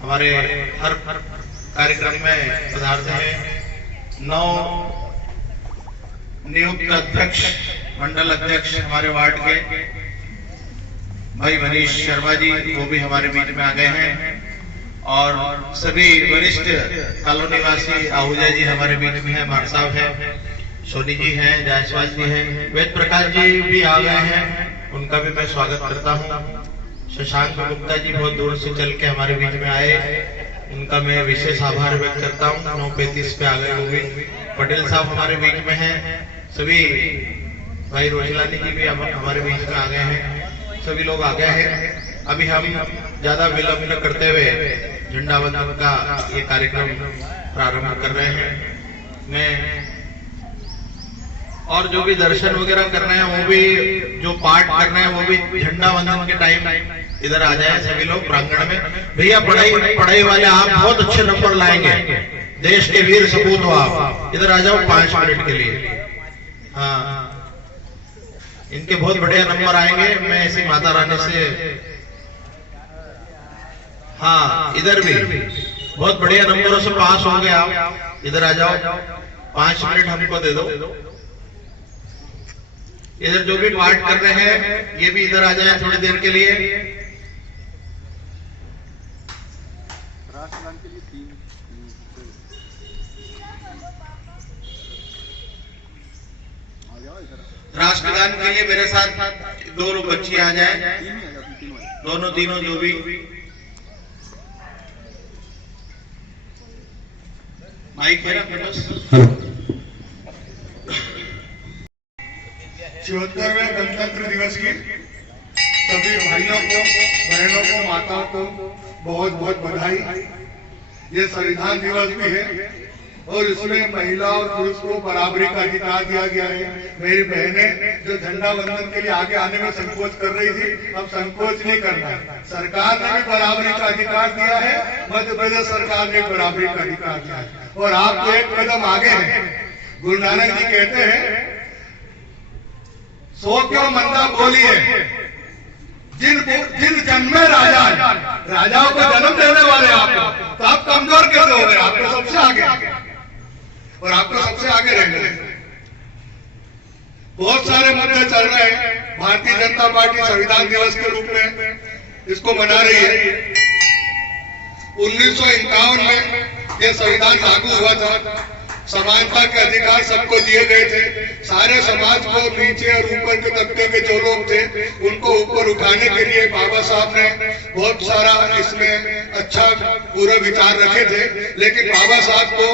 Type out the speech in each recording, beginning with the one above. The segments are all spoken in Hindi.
हमारे हर कार्यक्रम में पधारते हैं। 9 नियुक्त अध्यक्ष, मंडल अध्यक्ष हमारे वार्ड के भाई मनीष शर्मा जी, वो भी हमारे बीच में आ गए हैं। और सभी वरिष्ठ कॉलोनी वासी आहूजा जी हमारे बीच में है, मार साहब है, सोनी जी हैं, जायसवाल जी हैं, वेद प्रकाश जी भी आ गए हैं, उनका भी मैं स्वागत करता हूं। शशांक गुप्ता जी बहुत दूर से चल के हमारे बीच में आए, उनका मैं विशेष आभार व्यक्त करता हूं। 9:35 पे आ गए वो भी। पटेल साहब हमारे बीच में हैं, सभी भाई रोहिलानी जी भी हमारे बीच में आ गए हैं, सभी लोग आ गए हैं। अभी हम ज्यादा विलंब न करते हुए झंडा वंदन का ये कार्यक्रम प्रारंभ कर रहे हैं। मैं और जो भी दर्शन वगैरह करना है, वो भी जो पाठ करना है, वो भी झंडा वंदन के टाइम इधर आ जाए सभी लोग प्रांगण में। भैया पढ़ाई वाले आप बहुत अच्छे नंबर लाएंगे, देश के वीर सपूत हो आप, इधर आ जाओ 5 मिनट के लिए। हाँ, इनके बहुत बढ़िया नंबर आएंगे। मैं ऐसी माता रानी से, हाँ इधर भी बहुत बढ़िया नंबरों से पास होंगे आप, इधर आ जाओ, 5 मिनट हमको दे दो। इधर जो भी पाठ कर रहे हैं ये भी इधर आ जाए थोड़ी देर के लिए। राष्ट्रगान के लिए मेरे साथ 2 लोग बच्ची आ जाए, दोनों तीनों जो भी। माइक है ना बस। 74वें गणतंत्र दिवस की सभी भाइयों को, बहनों को, माताओं को बहुत बहुत बधाई। ये संविधान दिवस भी है और इसमें महिला और पुरुष को बराबरी का अधिकार दिया गया है। मेरी बहनें जो झंडा वंदन के लिए आगे आने में संकोच कर रही थी, अब संकोच नहीं करना। सरकार ने भी बराबरी का अधिकार दिया है, मध्य प्रदेश सरकार ने बराबरी का अधिकार दिया है और आप तो एक कदम आगे हैं। गुरु नानक जी कहते हैं, 100 क्यों मंदा बोलिए, जिन जन्मे राजा, राजाओं को जन्म देने वाले आप, तो आप कमजोर कैसे हो गए? आप तो सबसे आगे और आपको सबसे आगे रहेंगे। बहुत सारे मुद्दे चल रहे हैं। भारतीय जनता पार्टी संविधान दिवस के रूप में इसको मना रही है। 1951 में यह संविधान लागू हुआ था, समानता के अधिकार सबको दिए गए थे। सारे समाज को, नीचे और ऊपर के तबके के जो लोग थे उनको ऊपर उठाने के लिए बाबा साहब ने बहुत सारा इसमें अच्छा पूरा विचार रखे थे। लेकिन बाबा साहब को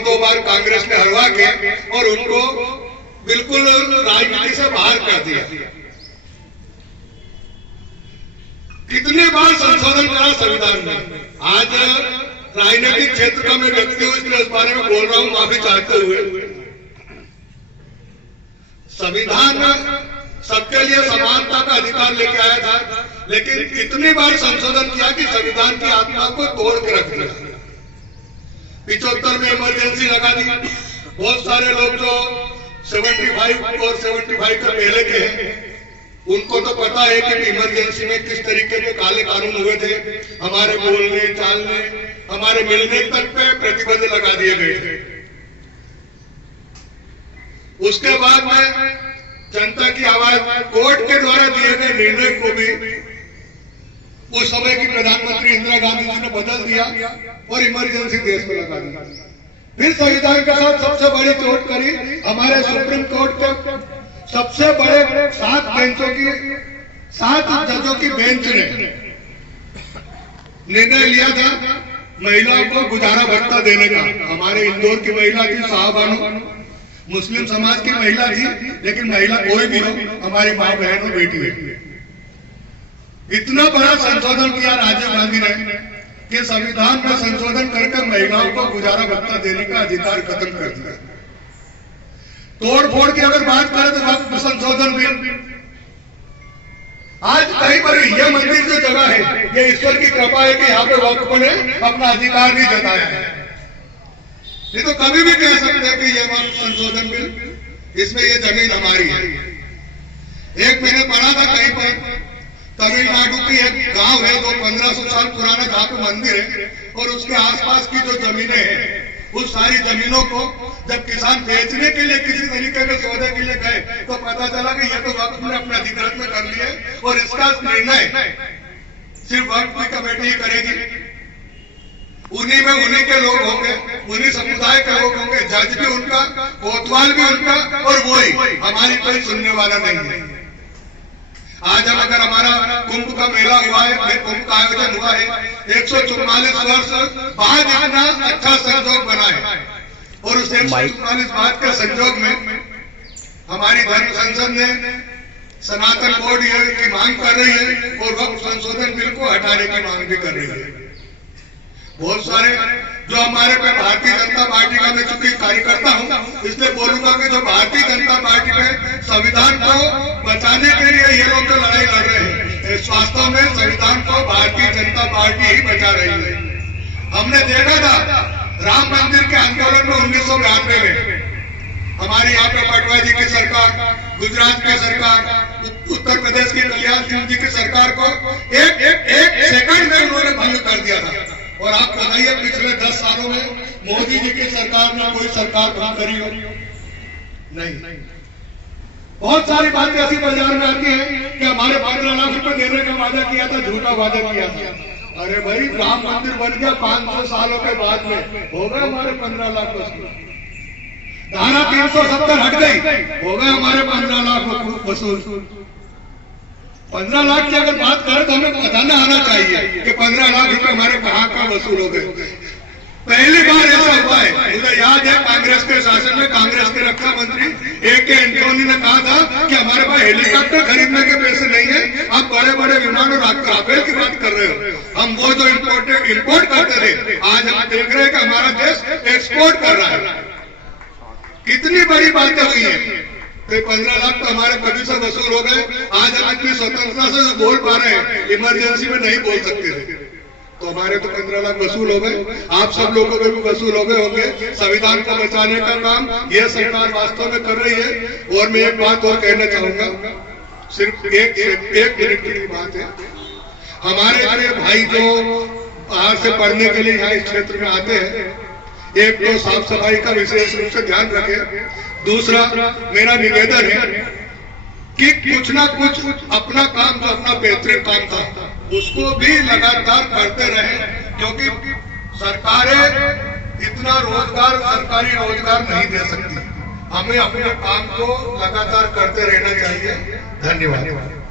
2 बार कांग्रेस ने हरवा के और उनको बिल्कुल राजनीति से बाहर कर दिया। कितनी बार संशोधन करा संविधान में। आज राजनीतिक क्षेत्र का मैं व्यक्ति हूं, इसलिए इस बारे में बोल रहा हूं माफी चाहते हुए। संविधान सबके लिए समानता का अधिकार लेके आया था, लेकिन कितनी बार संशोधन किया कि संविधान की आत्मा को तोड़ के रख दिया। 75 में इमरजेंसी लगा दी। बहुत सारे लोग जो 75 और 75 के पहले के हैं, उनको तो पता है कि इमरजेंसी में किस तरीके के काले कानून हुए थे। हमारे बोलने चालने, हमारे मिलने तक पे प्रतिबंध लगा दिए गए थे। उसके बाद में जनता की आवाज, कोर्ट के द्वारा दिए गए निर्णय को भी उस समय की प्रधानमंत्री इंदिरा गांधी जी ने बदल दिया और इमरजेंसी देश में लगा दी। फिर संविधान के साथ सबसे बड़ी चोट करी हमारे सुप्रीम कोर्ट के सबसे बड़े 7 जजों की बेंच ने निर्णय लिया था महिलाओं को गुजारा भत्ता देने का। हमारे इंदौर की महिला थी साहबानो, मुस्लिम समाज की महिला थी, लेकिन महिला कोई भी हो, हमारी माँ बहन और बेटी है। इतना बड़ा संशोधन किया राजीव गांधी ने कि संविधान में संशोधन करके महिलाओं को गुजारा भत्ता देने का अधिकार खत्म कर दिया। तोड़ फोड़ की अगर बात करें तो वक्त संशोधन बिल आज कहीं पर यह मंदिर जो जगह है, ये ईश्वर की कृपा है कि यहाँ पे वक्फ ने अपना अधिकार नहीं जताया है। ये तो कभी भी कह सकते हैं कि ये संशोधन बिल, इसमें ये जमीन हमारी है। एक मैंने पढ़ा था कहीं पर तमिलनाडु की एक गांव है जो 1500 साल पुराना, जहाँ पे मंदिर है, और उसके आसपास की जो जमीनें हैं, उस सारी जमीनों को जब किसान बेचने के लिए किसी तरीके के सौदे के लिए गए तो पता चला कि यह तो वक्फ ने अपने अधिग्रहण में कर लिए और इसका निर्णय सिर्फ वक्फ की कमेटी ही करेगी। उन्हीं में उन्हीं के लोग होंगे, उन्हीं समुदाय के लोग होंगे, जज भी उनका, कोतवाल भी उनका, और वही हमारी कोई सुनने वाला नहीं है। आज हम अगर हमारा कुंभ का मेला हुआ है, कुंभ का आयोजन हुआ है, 144 वर्ष बाद इतना अच्छा संजोग बना है, और उस 144 बाद के संजोग में हमारी धर्म संसद ने सनातन बोर्ड की मांग कर रही है और वक्फ संशोधन बिल को हटाने की मांग भी कर रही है। बहुत सारे जो हमारे पे भारतीय जनता पार्टी का, मैं चूंकि कार्यकर्ता हूं इसलिए बोलूंगा कि जो भारतीय जनता पार्टी में संविधान को बचाने के लिए ये लोग जो लड़ाई लड़ रहे हैं, वास्तव में संविधान को भारतीय जनता पार्टी ही बचा रही है। हमने देखा था राम मंदिर के आंदोलन में 1992 में हमारी यहाँ पे पटवा जी की सरकार, गुजरात की सरकार, उत्तर प्रदेश की कल्याण सिंह जी की सरकार को एक सेकंड में उन्होंने भंग कर दिया था। और आप बताइए पिछले 10 सालों में मोदी जी की सरकार ने कोई सरकार भंग करी हो? नहीं। बहुत सारी बातें ऐसी बाजार में आती हैं कि हमारे 15 लाख रुपए देने का वादा किया था, झूठा वादा किया था। अरे भाई, राम मंदिर बन गया 500 सालों के बाद में, हो गए हमारे 15 लाख वसूल। धारा 370 हट गई, हो गए हमारे 15 लाख वसूल। 15 लाख की अगर बात करें तो हमें बताना आना चाहिए कि 15 लाख रुपए हमारे कहाँ कहाँ वसूल हो गए। पहली बार ऐसा हुआ है, मुझे याद है कांग्रेस के शासन में कांग्रेस के रक्षा मंत्री A.K. एंटोनी ने कहा था कि हमारे पास हेलीकॉप्टर खरीदने के पैसे नहीं है, आप बड़े बड़े विमान और राफेल की बात कर रहे हो। हम वो जो इम्पोर्ट करते थे, आज हम देख रहे हैं कि हमारा देश एक्सपोर्ट कर रहा है। कितनी बड़ी बातें हुई है। तो 15 लाख तो हमारे कभी से वसूल हो गए। आज हम अपनी स्वतंत्रता से बोल पा रहे हैं, इमरजेंसी में नहीं बोल सकते थे, तो हमारे तो 15 लाख वसूल हो गए। आप सब लोगों के भी वसूल हो गए होंगे। संविधान को बचाने का काम यह सरकार वास्तव में कर रही है। और मैं एक बात और कहना चाहूंगा, सिर्फ एक मिनट की बात है। हमारे भाई जो बाहर से पढ़ने के लिए यहाँ इस क्षेत्र में आते हैं, एक तो साफ सफाई का विशेष रूप से ध्यान रखें। दूसरा मेरा निवेदन है कि कुछ ना कुछ अपना काम, जो अपना बेहतरीन काम था, उसको भी लगातार करते रहे, क्योंकि सरकारें इतना रोजगार, सरकारी रोजगार नहीं दे सकती। हमें अपने काम को लगातार करते रहना चाहिए। धन्यवाद।